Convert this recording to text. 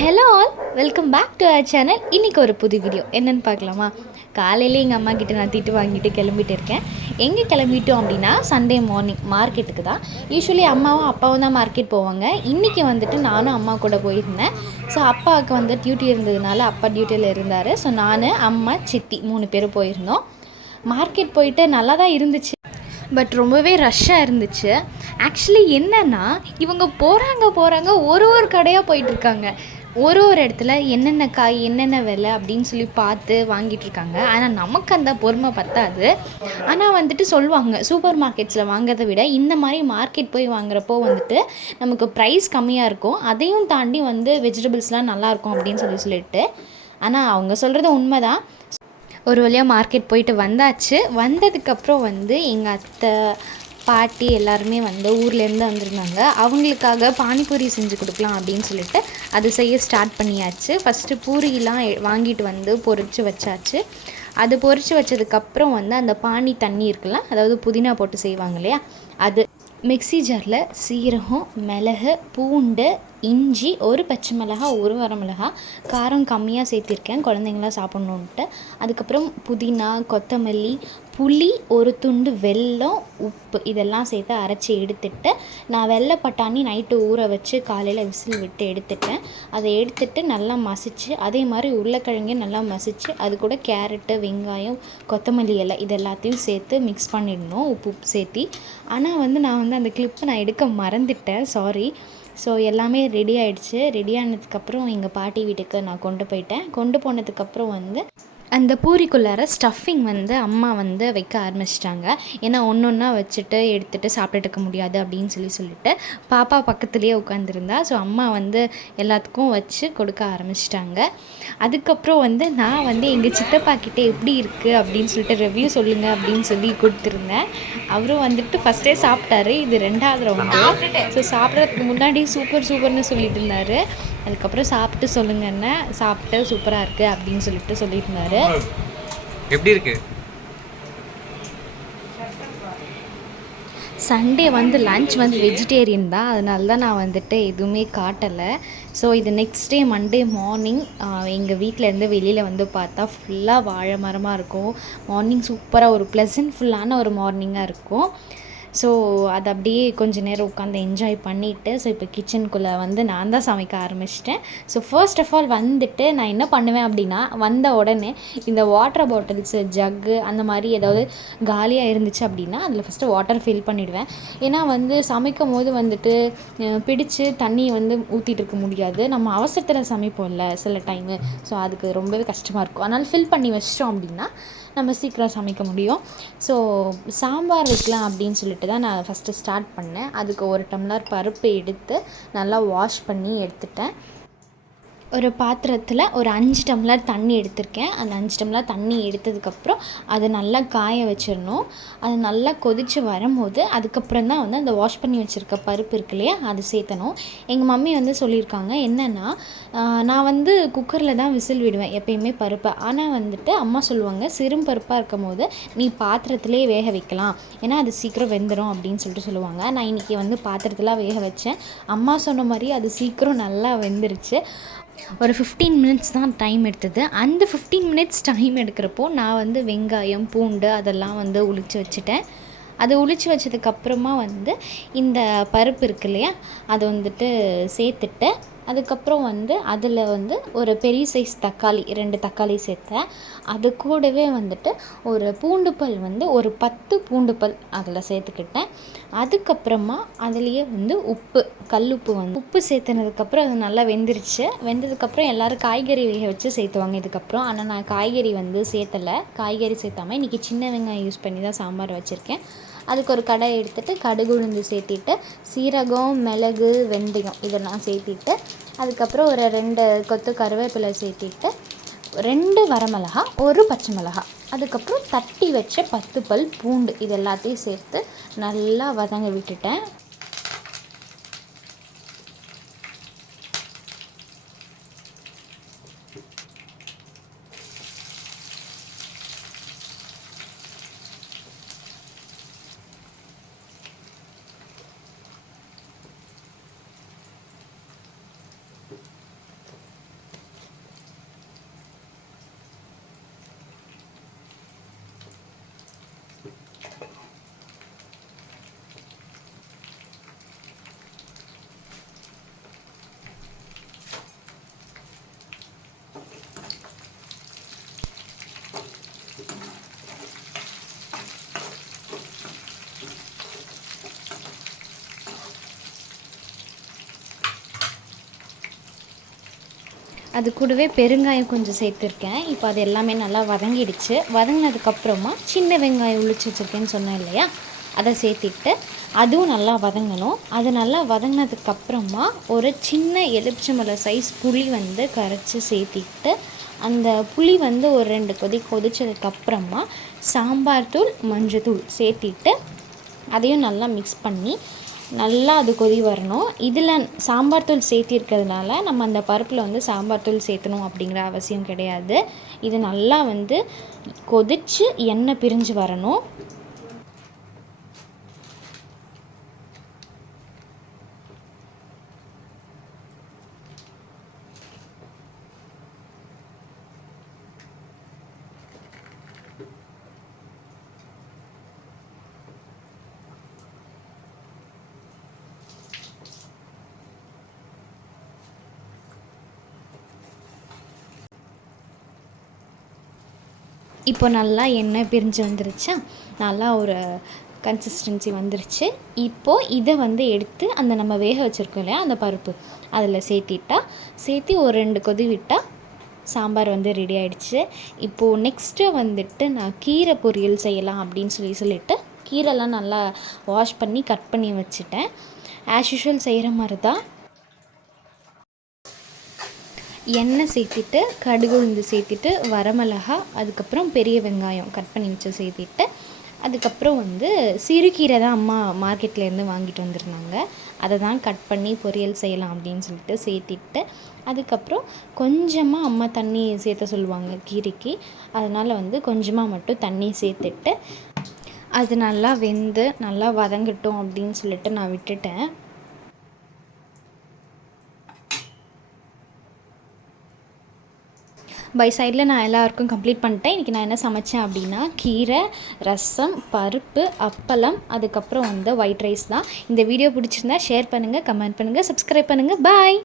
Hello all welcome back to our channel இன்றைக்கி ஒரு புது வீடியோ என்னென்னு பார்க்கலாமா? காலையிலே எங்கள் அம்மா கிட்ட நான் திட்டு வாங்கிட்டு கிளம்பிட்டு இருக்கேன். எங்கே கிளம்பிட்டோம் அப்படின்னா சண்டே மார்னிங் மார்க்கெட்டுக்கு தான். யூஸ்வலி அம்மாவும் அப்பாவும் தான் மார்க்கெட் போவாங்க. இன்றைக்கி வந்துட்டு நானும் அம்மா கூட போயிருந்தேன். ஸோ அப்பாவுக்கு வந்து டியூட்டி இருந்ததுனால அப்பா டியூட்டியில் இருந்தார். ஸோ நான் அம்மா சித்தி மூணு பேரும் போயிருந்தோம். மார்க்கெட் போயிட்டு நல்லா தான் இருந்துச்சு. பட் ரொம்பவே ரஷ்ஷாக இருந்துச்சு. ஆக்சுவலி என்னென்னா இவங்க போகிறாங்க போகிறாங்க ஒரு ஒரு கடையாக போயிட்டுருக்காங்க ஒரு ஒரு இடத்துல என்னென்ன காய் என்னென்ன விலை அப்படின்னு சொல்லி பார்த்து வாங்கிட்டு இருக்காங்க ஆனால் நமக்கு அந்த பொறுமை பத்தாது. ஆனால் வந்துட்டு சொல்லுவாங்க சூப்பர் மார்க்கெட்ஸில் வாங்குறதை விட இந்த மாதிரி மார்க்கெட் போய் வாங்குறப்போ வந்துட்டு நமக்கு ப்ரைஸ் கம்மியாக இருக்கும். அதையும் தாண்டி வந்து வெஜிடபிள்ஸ்லாம் நல்லாயிருக்கும் அப்படின்னு சொல்லி சொல்லிட்டு. ஆனால் அவங்க சொல்கிறது உண்மைதான். ஒரு வழியாக மார்க்கெட் போயிட்டு வந்தாச்சு. வந்ததுக்கப்புறம் வந்து எங்கள் அத்தை பாட்டி எல்லாருமே வந்து ஊர்லேருந்து வந்திருந்தாங்க. அவங்களுக்காக பானிபூரி செஞ்சு கொடுக்கலாம் அப்படின்னு சொல்லிட்டு அது செய்ய ஸ்டார்ட் பண்ணியாச்சு. ஃபஸ்ட்டு பூரியெலாம் வாங்கிட்டு வந்து பொறிச்சு வச்சாச்சு. அது பொறிச்சு வச்சதுக்கப்புறம் வந்து அந்த பானி தண்ணி இருக்குல்ல அதாவது புதினா போட்டு செய்வாங்க இல்லையா அது மிக்ஸி ஜாரில் சீரகம் மிளகு பூண்டு இஞ்சி ஒரு பச்சை மிளகா ஒரு வரமிளகா காரம் கம்மியாக சேர்த்திருக்கேன் குழந்தைங்களாம் சாப்பிட்ணுன்ட்டு அதுக்கப்புறம் புதினா கொத்தமல்லி புளி ஒரு துண்டு வெல்லம் உப்பு இதெல்லாம் சேர்த்து அரைச்சி எடுத்துட்டு நான் வெள்ளை பட்டாணி நைட்டு ஊற வச்சு காலையில் விசில் விட்டு எடுத்துட்டேன். அதை எடுத்துட்டு நல்லா மசிச்சு அதே மாதிரி உருளைக்கிழங்கையும் நல்லா மசிச்சு அது கூட கேரட்டு வெங்காயம் கொத்தமல்லி இலை இது எல்லாத்தையும் சேர்த்து மிக்ஸ் பண்ணிடணும் உப்பு உப்பு சேர்த்தி. ஆனால் வந்து நான் வந்து அந்த கிளிப்பை நான் எடுக்க மறந்துட்டேன் சாரி ஸோ எல்லாமே ரெடி ஆகிடுச்சு ரெடி ஆனதுக்கப்புறம் எங்கள் பாட்டி வீட்டுக்கு நான் கொண்டு போயிட்டேன். கொண்டு போனதுக்கப்புறம் வந்து அந்த பூரிக்குள்ளார ஸ்டஃபிங் வந்து அம்மா வந்து வைக்க ஆரம்பிச்சிட்டாங்க. ஏன்னா ஒன்று ஒன்றா வச்சுட்டு எடுத்துகிட்டு சாப்பிட்டுட்டு இருக்க முடியாது அப்படின்னு சொல்லி சொல்லிட்டு பாப்பா பக்கத்துலேயே உட்காந்துருந்தா ஸோ அம்மா வந்து எல்லாத்துக்கும் வச்சு கொடுக்க ஆரம்பிச்சிட்டாங்க. அதுக்கப்புறம் வந்து நான் வந்து எங்கள் சித்தப்பா கிட்டே எப்படி இருக்குது அப்படின்னு சொல்லிட்டு ரிவ்யூ சொல்லுங்கள் அப்படின்னு சொல்லி கொடுத்துருந்தேன். அவரும் வந்துட்டு ஃபஸ்ட்டே சாப்பிட்டாரு. இது ரெண்டாவது ரவுண்டு ஸோ சாப்பிட்றதுக்கு முன்னாடி சூப்பர் சூப்பர்னு சொல்லிட்டு இருந்தாரு. அதுக்கப்புறம் சாப்பிட்டு சொல்லுங்கன்னு சாப்பிட்டு சூப்பராக இருக்குது அப்படின்னு சொல்லிட்டு இருந்தாரு எப்படி இருக்கு? சண்டே வந்து லஞ்ச் வந்து வெஜிடேரியன் தான். அதனால தான் நான் வந்துட்டு எதுவுமே காட்டலை. ஸோ இது நெக்ஸ்ட் டே மண்டே மார்னிங் எங்கள் வீட்டிலேருந்து வெளியில் வந்து பார்த்தா ஃபுல்லாக வாழை மரமாக இருக்கும். மார்னிங் சூப்பராக ஒரு ப்ளசன்ட்ஃபுல்லான ஒரு மார்னிங்காக இருக்கும். ஸோ அது அப்படியே கொஞ்ச நேரம் உட்காந்து என்ஜாய் பண்ணிவிட்டு ஸோ இப்போ கிச்சனுக்குள்ளே வந்து நான் தான் சமைக்க ஆரம்பிச்சிட்டேன். ஸோ ஃபர்ஸ்ட் ஆஃப் ஆல் வந்துட்டு நான் என்ன பண்ணுவேன் அப்படின்னா வந்த உடனே இந்த வாட்டர் பாட்டில்ஸு ஜக்கு அந்த மாதிரி ஏதாவது காலியாக இருந்துச்சு அப்படின்னா அதில் ஃபஸ்ட்டு வாட்டர் ஃபில் பண்ணிவிடுவேன் ஏன்னா வந்து சமைக்கும் போது வந்துட்டு பிடிச்சு தண்ணி வந்து ஊற்றிட்டு இருக்க முடியாது. நம்ம அவசரத்தில் சமைப்போம்ல சில டைமு ஸோ அதுக்கு ரொம்பவே கஷ்டமாக இருக்கும். அதனால் ஃபில் பண்ணி வச்சிட்டோம் அப்படின்னா நம்ம சீக்கிரம் சமைக்க முடியும். ஸோ சாம்பார் வைக்கலாம் அப்படின்னு சொல்லிட்டு தான் நான் ஃபஸ்ட்டு ஸ்டார்ட் பண்ணேன். அதுக்கு ஒரு டம்ளர் பருப்பு எடுத்து நல்லா வாஷ் பண்ணி எடுத்துட்டேன். ஒரு பாத்திரத்தில் ஒரு அஞ்சு டம்ளர் தண்ணி எடுத்திருக்கேன். அந்த அஞ்சு டம்ளர் தண்ணி எடுத்ததுக்கப்புறம் அதை நல்லா காய வச்சிடணும். அது நல்லா கொதித்து வரும்போது அதுக்கப்புறம் தான் வந்து அந்த வாஷ் பண்ணி வச்சுருக்க பருப்பு இருக்கு இல்லையா அது சேர்த்தணும். எங்கள் மம்மி வந்து சொல்லியிருக்காங்க என்னென்னா நான் வந்து குக்கரில் தான் விசில் விடுவேன் எப்பயுமே பருப்பை. ஆனால் வந்துட்டு அம்மா சொல்லுவாங்க சிறும் பருப்பாக இருக்கும் போது நீ பாத்திரத்திலே வேக வைக்கலாம். ஏன்னா அது சீக்கிரம் வெந்துடும் அப்படின்னு சொல்லிட்டு சொல்லுவாங்க. நான் இன்றைக்கி வந்து பாத்திரத்தில் வேக வச்சேன். அம்மா சொன்ன மாதிரி அது சீக்கிரம் நல்லா வெந்துருச்சு. ஒரு ஃபிஃப்டீன் மினிட்ஸ் தான் டைம் எடுத்தது. அந்த ஃபிஃப்டீன் மினிட்ஸ் டைம் எடுக்கிறப்போ நான் வந்து வெங்காயம் பூண்டு அதெல்லாம் வந்து உளிச்சு வச்சுட்டேன். அதை உளிச்சு வச்சதுக்கப்புறமா வந்து இந்த பருப்பு இருக்கு இல்லையா அதை வந்துட்டு சேர்த்துட்டு அதுக்கப்புறம் வந்து அதில் வந்து ஒரு பெரிய சைஸ் தக்காளி ரெண்டு தக்காளி சேர்த்தேன். அது கூடவே வந்துட்டு ஒரு பூண்டு பல் வந்து ஒரு பத்து பூண்டு பல் அதில் சேர்த்துக்கிட்டேன். அதுக்கப்புறமா அதுலேயே வந்து உப்பு கல்லுப்பு வந்து உப்பு சேர்த்துனதுக்கப்புறம் அது நல்லா வெந்துருச்சு. வெந்ததுக்கப்புறம் எல்லோரும் காய்கறி வேக வச்சு சேர்த்துவாங்க இதுக்கப்புறம். ஆனால் நான் காய்கறி வந்து சேர்த்தலை. காய்கறி சேர்த்தாமல் இன்றைக்கி சின்ன வெங்காயம் யூஸ் பண்ணி தான் சாம்பார் வச்சுருக்கேன். அதுக்கு ஒரு கடை எடுத்துகிட்டு கடுகு உளுந்து சேர்த்திட்டு சீரகம் மிளகு வெந்தயம் இதெல்லாம் சேர்த்திட்டு அதுக்கப்புறம் ஒரு ரெண்டு கொத்து கருவேப்பிலை சேர்த்திட்டு ரெண்டு வரமிளகா ஒரு பச்சை மிளகா. அதுக்கப்புறம் தட்டி வச்ச பத்து பல் பூண்டு இது எல்லாத்தையும் சேர்த்து நல்லா வதங்க விட்டுட்டேன். அது கூடவே பெருங்காயம் கொஞ்சம் சேர்த்துருக்கேன். இப்போ அது எல்லாமே நல்லா வதங்கிடுச்சு. வதங்கினதுக்கப்புறமா சின்ன வெங்காயம் உளிச்சு வச்சுருக்கேன்னு சொன்னேன் இல்லையா? அதை சேர்த்துக்கிட்டு அதுவும் நல்லா வதங்கணும். அது நல்லா வதங்கினதுக்கப்புறமா ஒரு சின்ன எலுமிச்சம்பழம் சைஸ் புளி வந்து கரைச்சி சேர்த்திக்கிட்டு அந்த புளி வந்து ஒரு ரெண்டு கொதி கொதிச்சதுக்கப்புறமா சாம்பார் தூள் மஞ்சத்தூள் சேர்த்திட்டு அதையும் நல்லா மிக்ஸ் பண்ணி நல்லா அது கொதி வரணும். இதில் சாம்பார் தூள் சேர்த்திருக்கிறதுனால நம்ம அந்த பருப்பில் வந்து சாம்பார் தூள் சேர்த்தணும் அப்படிங்கிற அவசியம் கிடையாது. இது நல்லா வந்து கொதித்து எண்ணெய் பிரிஞ்சு வரணும். இப்போ நல்லா எண்ணெய் பிரிஞ்சு வந்துருச்சா? நல்லா ஒரு கன்சிஸ்டன்சி வந்துருச்சு. இப்போது இதை வந்து எடுத்து அந்த நம்ம வேக வச்சுருக்கோம் இல்லையா அந்த பருப்பு அதில் சேர்த்திட்டா சேர்த்தி ஒரு ரெண்டு கொதி விட்டால் சாம்பார் வந்து ரெடி ஆகிடுச்சு இப்போது நெக்ஸ்ட்டு வந்துட்டு நான் கீரை பொரியல் செய்யலாம் அப்படின்னு சொல்லி சொல்லிட்டு கீரைலாம் நல்லா வாஷ் பண்ணி கட் பண்ணி வச்சுட்டேன். ஆஸ் யூஷுவல் செய்கிற மாதிரி தான் எண்ணெய் சேர்த்திட்டு கடுகு உளுந்து சேர்த்திட்டு வரமிளகா அதுக்கப்புறம் பெரிய வெங்காயம் கட் பண்ணி வச்சு சேர்த்திட்டு அதுக்கப்புறம் வந்து சிறுகீரை தான் அம்மா மார்க்கெட்லேருந்து வாங்கிட்டு வந்திருந்தாங்க. அதை தான் கட் பண்ணி பொரியல் செய்யலாம் அப்படின்னு சொல்லிட்டு சேர்த்திட்டு அதுக்கப்புறம் கொஞ்சமாக அம்மா தண்ணி சேர்த்த சொல்லுவாங்க கீரைக்கு. அதனால் வந்து கொஞ்சமாக மட்டும் தண்ணி சேர்த்துட்டு அது நல்லா வெந்து நல்லா வதங்கட்டும் அப்படின்னு சொல்லிட்டு நான் விட்டுட்டேன். பை சைடில் நான் எல்லாருக்கும் கம்ப்ளீட் பண்ணிட்டேன். இன்றைக்கி நான் என்ன சமைச்சேன் அப்படின்னா கீரை ரசம் பருப்பு அப்பளம் அதுக்கப்புறம் வந்து ஒயிட் ரைஸ் தான். இந்த வீடியோ பிடிச்சிருந்தா ஷேர் பண்ணுங்கள் கமெண்ட் பண்ணுங்கள் சப்ஸ்கிரைப் பண்ணுங்கள் பாய்